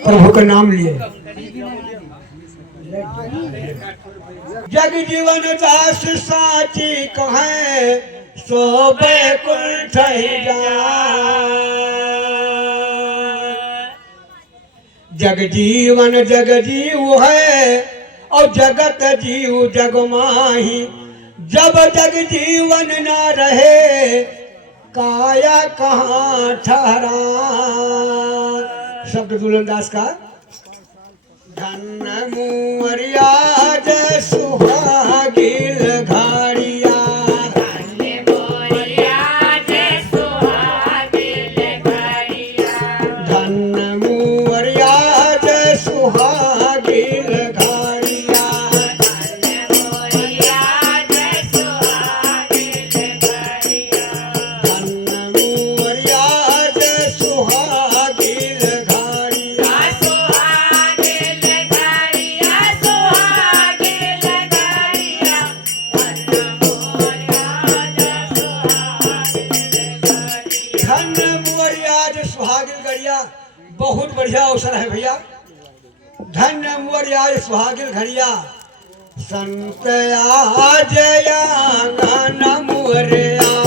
प्रभु का नाम लिए। जग जीवन दास साची कहे सो बैकुंठ जग जीवन जग जीव है, और जगत जीव जग माही। जब जग जीवन न रहे, काया कहाँ ठहरा? शब्द दुल्हन दास का? धन मुअरिया अवसर है भैया। धन्य मोरिया सुहागिल घड़िया। संत जया गाना मुअरिया